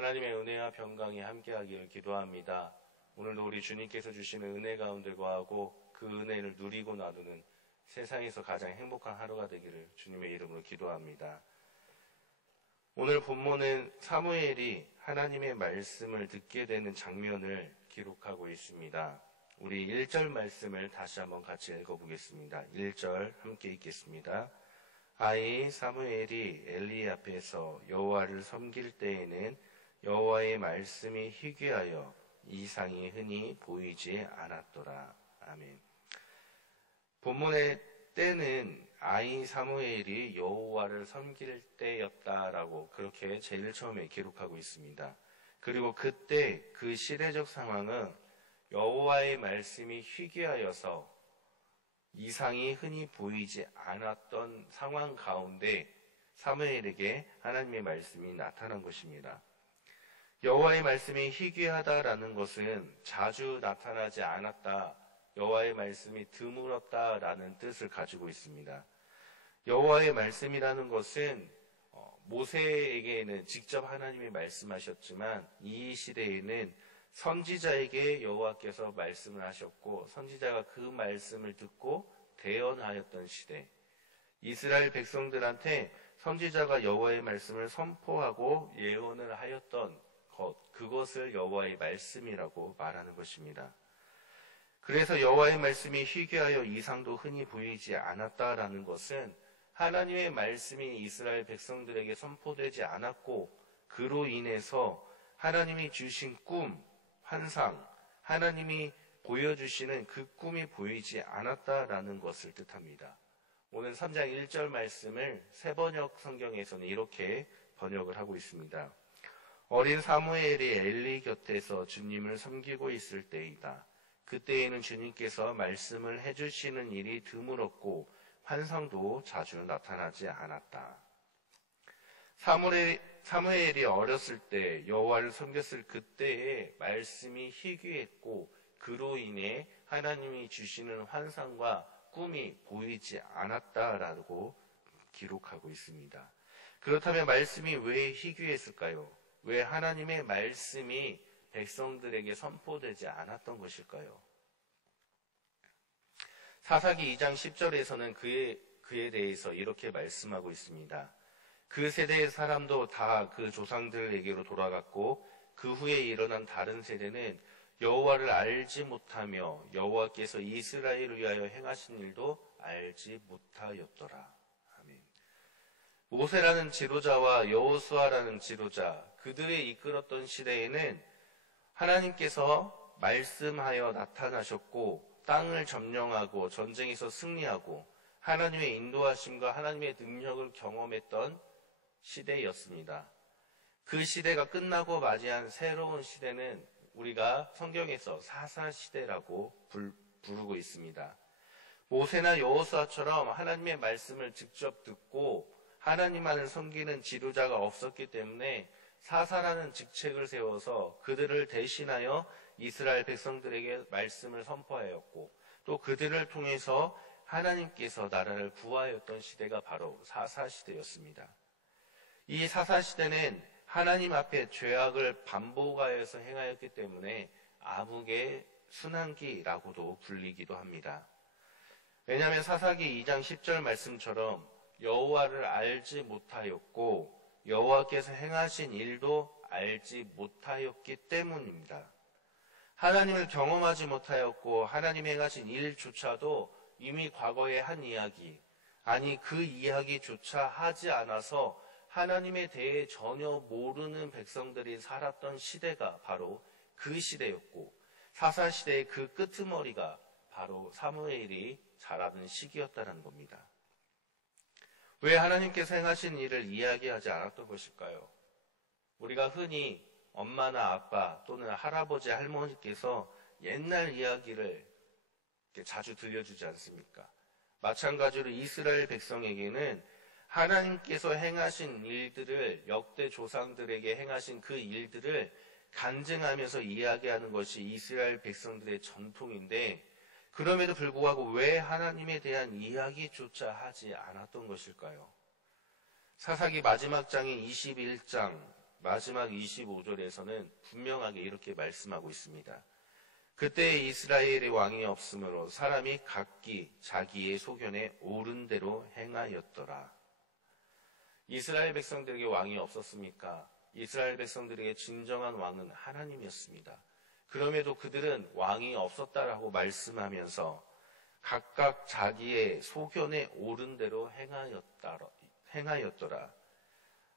하나님의 은혜와 평강이 함께하기를 기도합니다. 오늘도 우리 주님께서 주시는 은혜 가운데 거하고 그 은혜를 누리고 나누는 세상에서 가장 행복한 하루가 되기를 주님의 이름으로 기도합니다. 오늘 본문은 사무엘이 하나님의 말씀을 듣게 되는 장면을 기록하고 있습니다. 우리 1절 말씀을 다시 한번 같이 읽어보겠습니다. 1절 함께 읽겠습니다. 아이 사무엘이 엘리 앞에서 여호와를 섬길 때에는 여호와의 말씀이 희귀하여 이상이 흔히 보이지 않았더라. 아멘. 본문의 때는 아이 사무엘이 여호와를 섬길 때였다라고 그렇게 제일 처음에 기록하고 있습니다. 그리고 그때 그 시대적 상황은 여호와의 말씀이 희귀하여서 이상이 흔히 보이지 않았던 상황 가운데 사무엘에게 하나님의 말씀이 나타난 것입니다. 여호와의 말씀이 희귀하다라는 것은 자주 나타나지 않았다, 여호와의 말씀이 드물었다라는 뜻을 가지고 있습니다. 여호와의 말씀이라는 것은 모세에게는 직접 하나님이 말씀하셨지만 이 시대에는 선지자에게 여호와께서 말씀을 하셨고 선지자가 그 말씀을 듣고 대언하였던 시대, 이스라엘 백성들한테 선지자가 여호와의 말씀을 선포하고 예언을 하였던 것, 그것을 여호와의 말씀이라고 말하는 것입니다. 그래서 여호와의 말씀이 희귀하여 이상도 흔히 보이지 않았다라는 것은 하나님의 말씀이 이스라엘 백성들에게 선포되지 않았고 그로 인해서 하나님이 주신 꿈, 환상, 하나님이 보여주시는 그 꿈이 보이지 않았다라는 것을 뜻합니다. 오늘 3장 1절 말씀을 새번역 성경에서는 이렇게 번역을 하고 있습니다. 어린 사무엘이 엘리 곁에서 주님을 섬기고 있을 때이다. 그때에는 주님께서 말씀을 해주시는 일이 드물었고 환상도 자주 나타나지 않았다. 사무엘이 어렸을 때 여호와를 섬겼을 그때의 말씀이 희귀했고 그로 인해 하나님이 주시는 환상과 꿈이 보이지 않았다라고 기록하고 있습니다. 그렇다면 말씀이 왜 희귀했을까요? 왜 하나님의 말씀이 백성들에게 선포되지 않았던 것일까요? 사사기 2장 10절에서는 그에 대해서 이렇게 말씀하고 있습니다. 그 세대의 사람도 다 그 조상들에게로 돌아갔고 그 후에 일어난 다른 세대는 여호와를 알지 못하며 여호와께서 이스라엘을 위하여 행하신 일도 알지 못하였더라. 아멘. 모세라는 지도자와 여호수아라는 지도자, 그들의 이끌었던 시대에는 하나님께서 말씀하여 나타나셨고 땅을 점령하고 전쟁에서 승리하고 하나님의 인도하심과 하나님의 능력을 경험했던 시대였습니다. 그 시대가 끝나고 맞이한 새로운 시대는 우리가 성경에서 사사시대라고 부르고 있습니다. 모세나 여호수아처럼 하나님의 말씀을 직접 듣고 하나님만을 섬기는 지도자가 없었기 때문에 사사라는 직책을 세워서 그들을 대신하여 이스라엘 백성들에게 말씀을 선포하였고 또 그들을 통해서 하나님께서 나라를 구하였던 시대가 바로 사사시대였습니다. 이 사사시대는 하나님 앞에 죄악을 반복하여서 행하였기 때문에 암흑의 순환기라고도 불리기도 합니다. 왜냐하면 사사기 2장 10절 말씀처럼 여호와를 알지 못하였고 여호와께서 행하신 일도 알지 못하였기 때문입니다. 하나님을 경험하지 못하였고 하나님이 행하신 일조차도 이미 과거에 한 이야기, 아니 그 이야기조차 하지 않아서 하나님에 대해 전혀 모르는 백성들이 살았던 시대가 바로 그 시대였고 사사시대의 그 끄트머리가 바로 사무엘이 자라는 시기였다는 겁니다. 왜 하나님께서 행하신 일을 이야기하지 않았던 것일까요? 우리가 흔히 엄마나 아빠 또는 할아버지 할머니께서 옛날 이야기를 자주 들려주지 않습니까? 마찬가지로 이스라엘 백성에게는 하나님께서 행하신 일들을, 역대 조상들에게 행하신 그 일들을 간증하면서 이야기하는 것이 이스라엘 백성들의 전통인데 그럼에도 불구하고 왜 하나님에 대한 이야기조차 하지 않았던 것일까요? 사사기 마지막 장인 21장 마지막 25절에서는 분명하게 이렇게 말씀하고 있습니다. 그때 이스라엘의 왕이 없으므로 사람이 각기 자기의 소견에 옳은 대로 행하였더라. 이스라엘 백성들에게 왕이 없었습니까? 이스라엘 백성들에게 진정한 왕은 하나님이었습니다. 그럼에도 그들은 왕이 없었다라고 말씀하면서 각각 자기의 소견에 옳은 대로 행하였더라.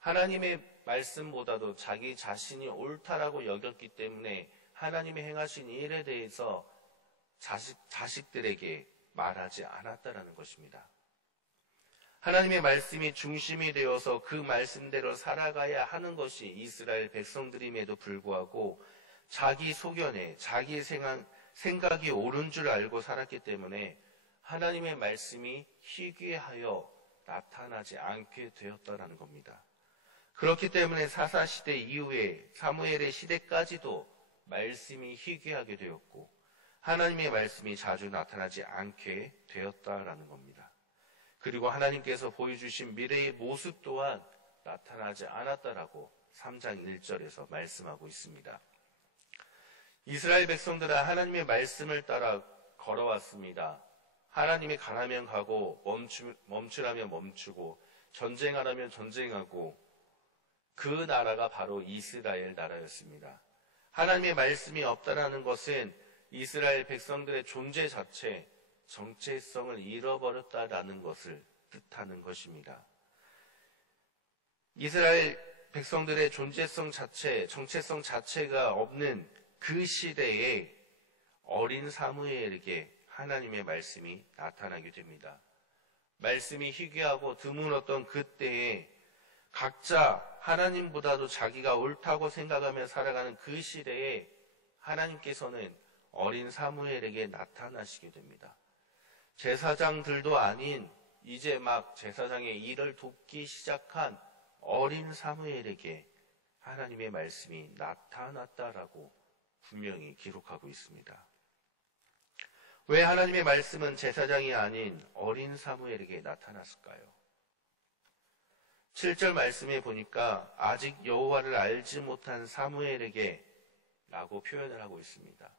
하나님의 말씀보다도 자기 자신이 옳다라고 여겼기 때문에 하나님의 행하신 일에 대해서 자식들에게 말하지 않았다라는 것입니다. 하나님의 말씀이 중심이 되어서 그 말씀대로 살아가야 하는 것이 이스라엘 백성들임에도 불구하고 자기 소견에 자기 생각이 옳은 줄 알고 살았기 때문에 하나님의 말씀이 희귀하여 나타나지 않게 되었다라는 겁니다. 그렇기 때문에 사사시대 이후에 사무엘의 시대까지도 말씀이 희귀하게 되었고 하나님의 말씀이 자주 나타나지 않게 되었다라는 겁니다. 그리고 하나님께서 보여주신 미래의 모습 또한 나타나지 않았다라고 3장 1절에서 말씀하고 있습니다. 이스라엘 백성들은 하나님의 말씀을 따라 걸어왔습니다. 하나님이 가라면 가고 멈추라면 멈추고 전쟁하라면 전쟁하고 그 나라가 바로 이스라엘 나라였습니다. 하나님의 말씀이 없다라는 것은 이스라엘 백성들의 존재 자체, 정체성을 잃어버렸다라는 것을 뜻하는 것입니다. 이스라엘 백성들의 존재성 자체, 정체성 자체가 없는 그 시대에 어린 사무엘에게 하나님의 말씀이 나타나게 됩니다. 말씀이 희귀하고 드물었던 그때에 각자 하나님보다도 자기가 옳다고 생각하며 살아가는 그 시대에 하나님께서는 어린 사무엘에게 나타나시게 됩니다. 제사장들도 아닌 이제 막 제사장의 일을 돕기 시작한 어린 사무엘에게 하나님의 말씀이 나타났다라고 분명히 기록하고 있습니다. 왜 하나님의 말씀은 제사장이 아닌 어린 사무엘에게 나타났을까요? 7절 말씀에 보니까 아직 여호와를 알지 못한 사무엘에게 라고 표현을 하고 있습니다.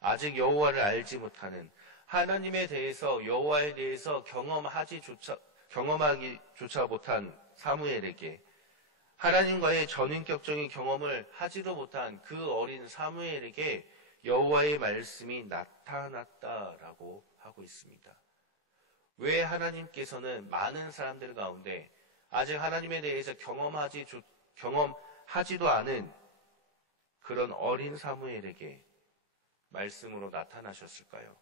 아직 여호와를 알지 못하는 하나님에 대해서 여호와에 대해서 경험하기조차 못한 사무엘에게 하나님과의 전인격적인 경험을 하지도 못한 그 어린 사무엘에게 여호와의 말씀이 나타났다라고 하고 있습니다. 왜 하나님께서는 많은 사람들 가운데 아직 하나님에 대해서 경험하지도 않은 그런 어린 사무엘에게 말씀으로 나타나셨을까요?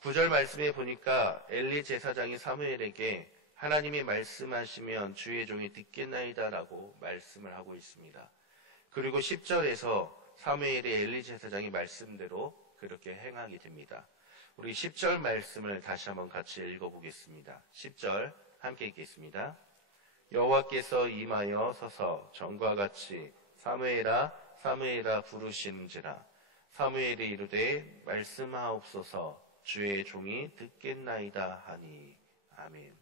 9절 말씀에 보니까 엘리 제사장이 사무엘에게 하나님이 말씀하시면 주의 종이 듣겠나이다라고 말씀을 하고 있습니다. 그리고 10절에서 사무엘이 엘리 제사장의 말씀대로 그렇게 행하게 됩니다. 우리 10절 말씀을 다시 한번 같이 읽어보겠습니다. 10절 함께 읽겠습니다. 여호와께서 임하여 서서 전과 같이 사무엘아 사무엘아 부르시는지라 사무엘이 이르되 말씀하옵소서 주의 종이 듣겠나이다 하니. 아멘.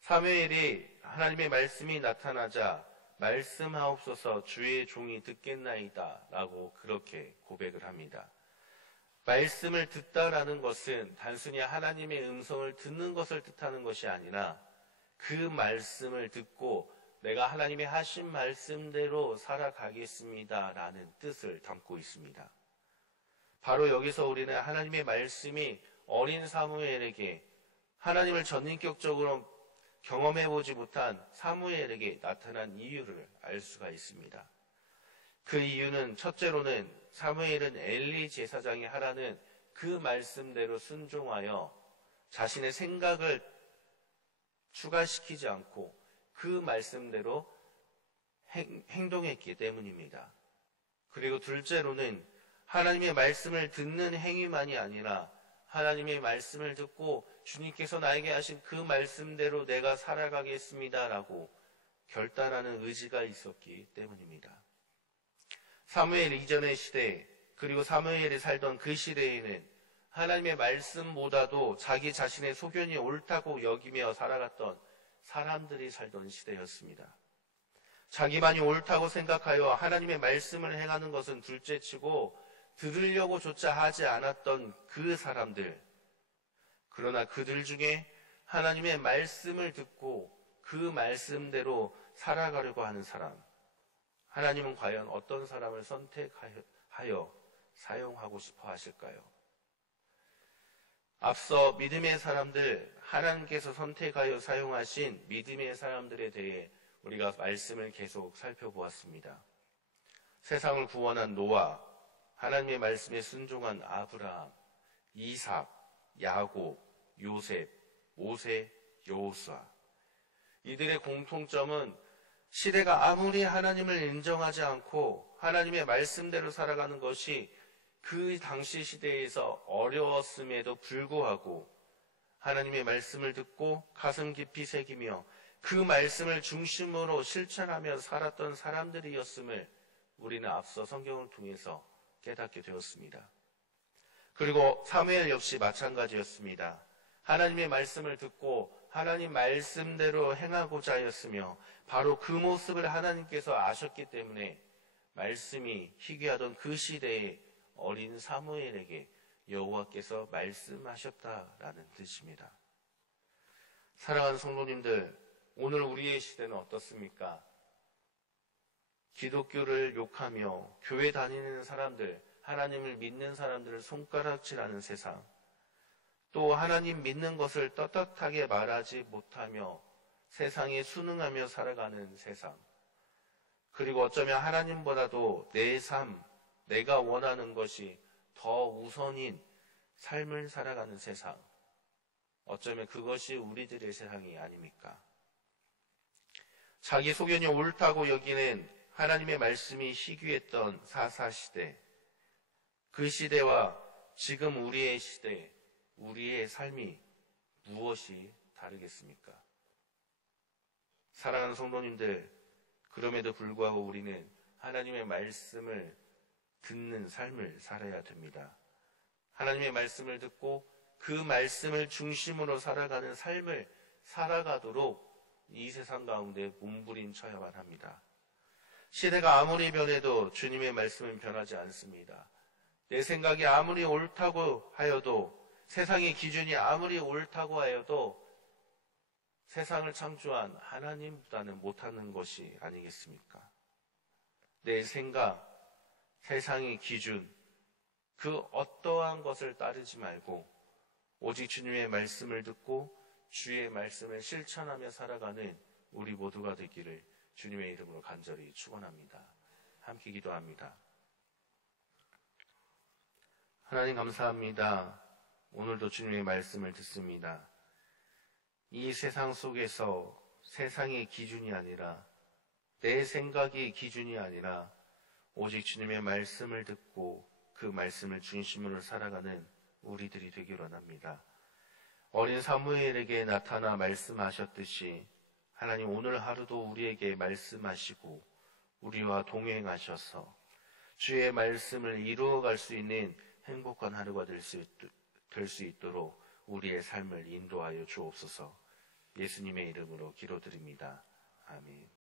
사무엘이 하나님의 말씀이 나타나자 말씀하옵소서 주의 종이 듣겠나이다 라고 그렇게 고백을 합니다. 말씀을 듣다라는 것은 단순히 하나님의 음성을 듣는 것을 뜻하는 것이 아니라 그 말씀을 듣고 내가 하나님의 하신 말씀대로 살아가겠습니다 라는 뜻을 담고 있습니다. 바로 여기서 우리는 하나님의 말씀이 어린 사무엘에게 하나님을 전인격적으로 경험해보지 못한 사무엘에게 나타난 이유를 알 수가 있습니다. 그 이유는 첫째로는 사무엘은 엘리 제사장이 하라는 그 말씀대로 순종하여 자신의 생각을 추가시키지 않고 그 말씀대로 행동했기 때문입니다. 그리고 둘째로는 하나님의 말씀을 듣는 행위만이 아니라 하나님의 말씀을 듣고 주님께서 나에게 하신 그 말씀대로 내가 살아가겠습니다라고 결단하는 의지가 있었기 때문입니다. 사무엘 이전의 시대 그리고 사무엘이 살던 그 시대에는 하나님의 말씀보다도 자기 자신의 소견이 옳다고 여기며 살아갔던 사람들이 살던 시대였습니다. 자기만이 옳다고 생각하여 하나님의 말씀을 행하는 것은 둘째치고 들으려고 조차 하지 않았던 그 사람들, 그러나 그들 중에 하나님의 말씀을 듣고 그 말씀대로 살아가려고 하는 사람, 하나님은 과연 어떤 사람을 선택하여 사용하고 싶어 하실까요? 앞서 믿음의 사람들, 하나님께서 선택하여 사용하신 믿음의 사람들에 대해 우리가 말씀을 계속 살펴보았습니다. 세상을 구원한 노아, 하나님의 말씀에 순종한 아브라함, 이삭, 야곱, 요셉, 모세, 여호수아. 이들의 공통점은 시대가 아무리 하나님을 인정하지 않고 하나님의 말씀대로 살아가는 것이 그 당시 시대에서 어려웠음에도 불구하고 하나님의 말씀을 듣고 가슴 깊이 새기며 그 말씀을 중심으로 실천하며 살았던 사람들이었음을 우리는 앞서 성경을 통해서 깨닫게 되었습니다. 그리고 사무엘 역시 마찬가지였습니다. 하나님의 말씀을 듣고 하나님 말씀대로 행하고자 하였으며 바로 그 모습을 하나님께서 아셨기 때문에 말씀이 희귀하던 그 시대에 어린 사무엘에게 여호와께서 말씀하셨다라는 뜻입니다. 사랑하는 성도님들, 오늘 우리의 시대는 어떻습니까? 기독교를 욕하며 교회 다니는 사람들, 하나님을 믿는 사람들을 손가락질하는 세상, 또 하나님 믿는 것을 떳떳하게 말하지 못하며 세상에 순응하며 살아가는 세상, 그리고 어쩌면 하나님보다도 내 삶, 내가 원하는 것이 더 우선인 삶을 살아가는 세상, 어쩌면 그것이 우리들의 세상이 아닙니까? 자기 소견이 옳다고 여기는 하나님의 말씀이 희귀했던 사사시대, 그 시대와 지금 우리의 시대, 우리의 삶이 무엇이 다르겠습니까? 사랑하는 성도님들, 그럼에도 불구하고 우리는 하나님의 말씀을 듣는 삶을 살아야 됩니다. 하나님의 말씀을 듣고 그 말씀을 중심으로 살아가는 삶을 살아가도록 이 세상 가운데 몸부림쳐야만 합니다. 시대가 아무리 변해도 주님의 말씀은 변하지 않습니다. 내 생각이 아무리 옳다고 하여도, 세상의 기준이 아무리 옳다고 하여도 세상을 창조한 하나님보다는 못하는 것이 아니겠습니까? 내 생각, 세상의 기준, 그 어떠한 것을 따르지 말고 오직 주님의 말씀을 듣고 주의 말씀을 실천하며 살아가는 우리 모두가 되기를 주님의 이름으로 간절히 축원합니다. 함께 기도합니다. 하나님 감사합니다. 오늘도 주님의 말씀을 듣습니다. 이 세상 속에서 세상의 기준이 아니라, 내 생각이 기준이 아니라 오직 주님의 말씀을 듣고 그 말씀을 중심으로 살아가는 우리들이 되기를 원합니다. 어린 사무엘에게 나타나 말씀하셨듯이 하나님 오늘 하루도 우리에게 말씀하시고 우리와 동행하셔서 주의 말씀을 이루어갈 수 있는 행복한 하루가 될 수 있도록 우리의 삶을 인도하여 주옵소서. 예수님의 이름으로 기도드립니다. 아멘.